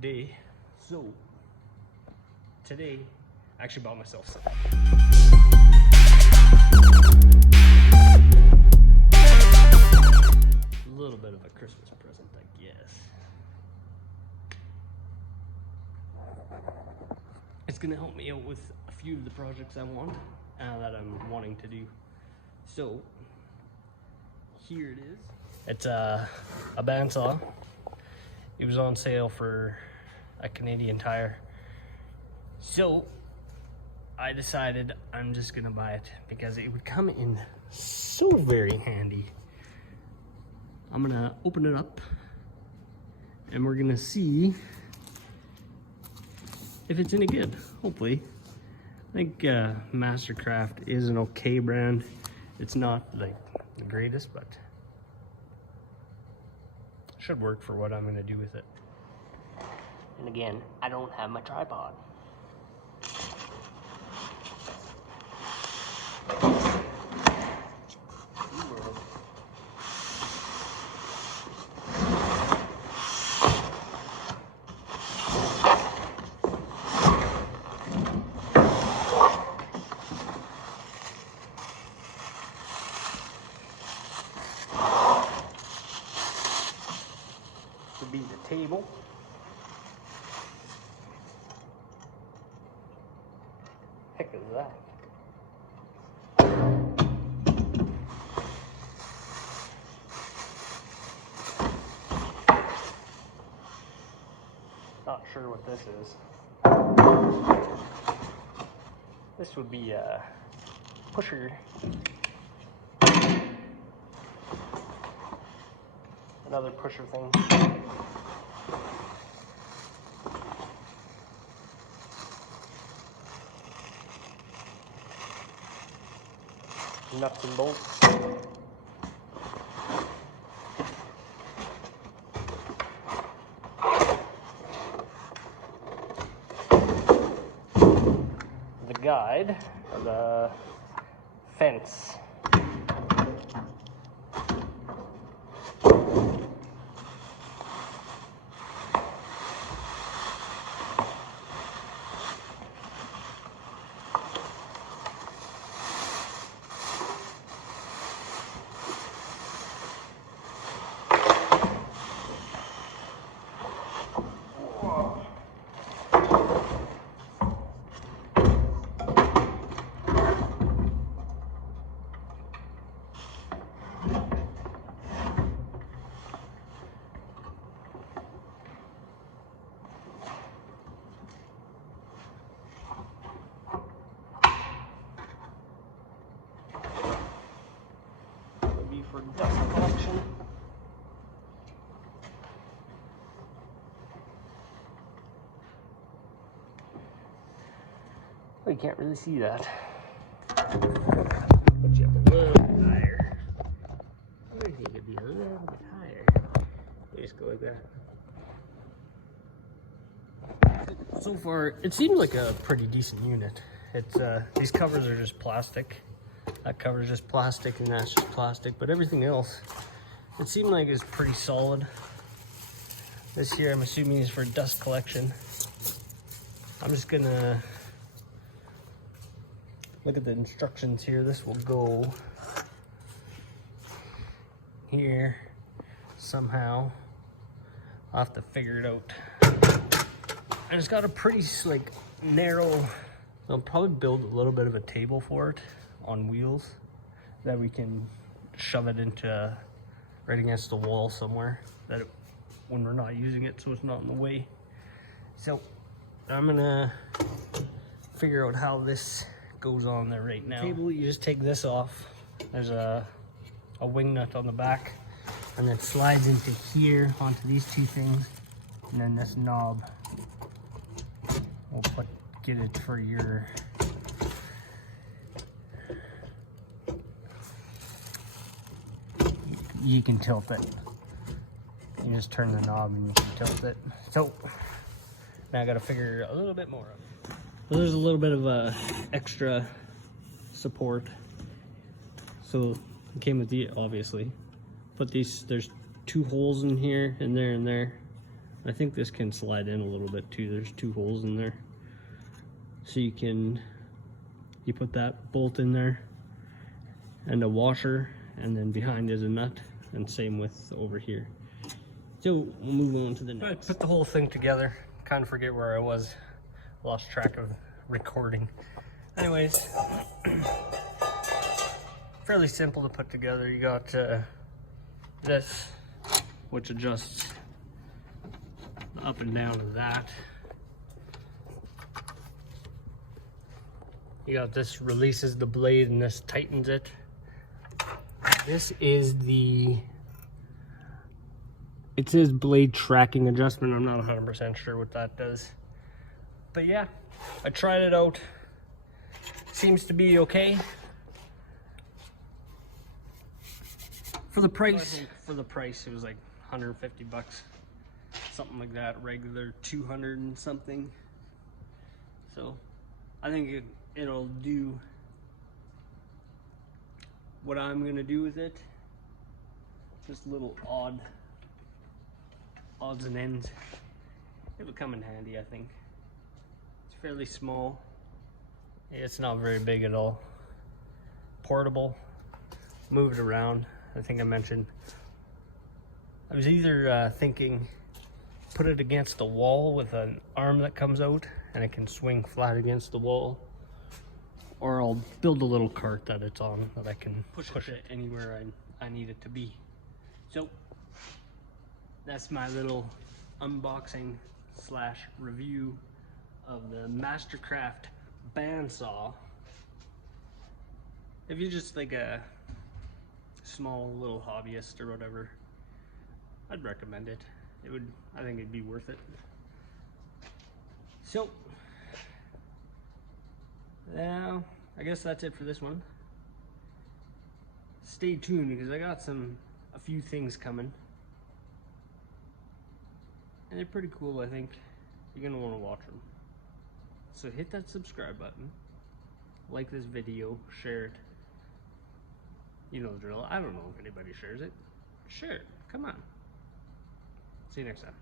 day. So today I actually bought myself some. A little bit of a Christmas present, I guess. It's gonna help me out with a few of the projects I want that I'm wanting to do. So here it is. It's a bandsaw. It was on sale for a Canadian Tire. So I decided I'm just gonna buy it because it would come in so very handy. I'm gonna open it up and we're gonna see if it's any good, hopefully. I think Mastercraft is an okay brand. It's not like the greatest, but should work for what I'm gonna do with it. And again, I don't have my tripod. Would be the table. Heck is that? Not sure what this is. This would be a pusher. Another pusher thing. Nuts and bolts. The guide, or the fence. For dust collection. Oh, you can't really see that. But you have a little higher. I think it could be a little bit higher. You just go like that. So far, it seems like a pretty decent unit. It's these covers are just plastic. That cover is just plastic and that's just plastic, but everything else, it seemed like it's pretty solid. This here, I'm assuming is for dust collection. I'm just gonna look at the instructions here. This will go here somehow. I'll have to figure it out. And it's got a pretty like narrow, I'll probably build a little bit of a table for it on wheels that we can shove it into right against the wall somewhere that when we're not using it, so it's not in the way. So I'm gonna figure out how this goes on there right now. The table, you just take this off. There's a wing nut on the back and it slides into here onto these two things, and then this knob we'll get it for your you can tilt it. You just turn the knob and you can tilt it. So now I gotta figure a little bit more of it. So there's a little bit of extra support. So it came with the, obviously, but there's two holes in here and there I think this can slide in a little bit too. There's 2 holes in there. So you put that bolt in there and a washer, and then behind is a nut, and same with over here. So we'll move on to the next. I put the whole thing together. Kind of forget where I was. Lost track of recording. Anyways, fairly simple to put together. You got this, which adjusts the up and down of that. You got this releases the blade and this tightens it. This is it says blade tracking adjustment. I'm not 100% sure what that does. But yeah, I tried it out. Seems to be okay. For the price, it was like 150 bucks. Something like that. Regular 200 and something. So I think it'll do what I'm gonna do with it. Just little odds and ends. It'll come in handy, I think. It's fairly small. It's not very big at all. Portable. Move it around. I think I mentioned. I was either thinking put it against the wall with an arm that comes out and it can swing flat against the wall, or I'll build a little cart that it's on that I can push it anywhere I need it to be. So that's my little unboxing / review of the Mastercraft bandsaw. If you're just like a small little hobbyist or whatever, I'd recommend it. I think it'd be worth it. So now I guess that's it for this one. Stay tuned because I got a few things coming, and they're pretty cool. I think you're gonna want to watch them. So hit that subscribe button, like this video, share it. You know the drill. I don't know if anybody shares it. Share it. Come on. See you next time.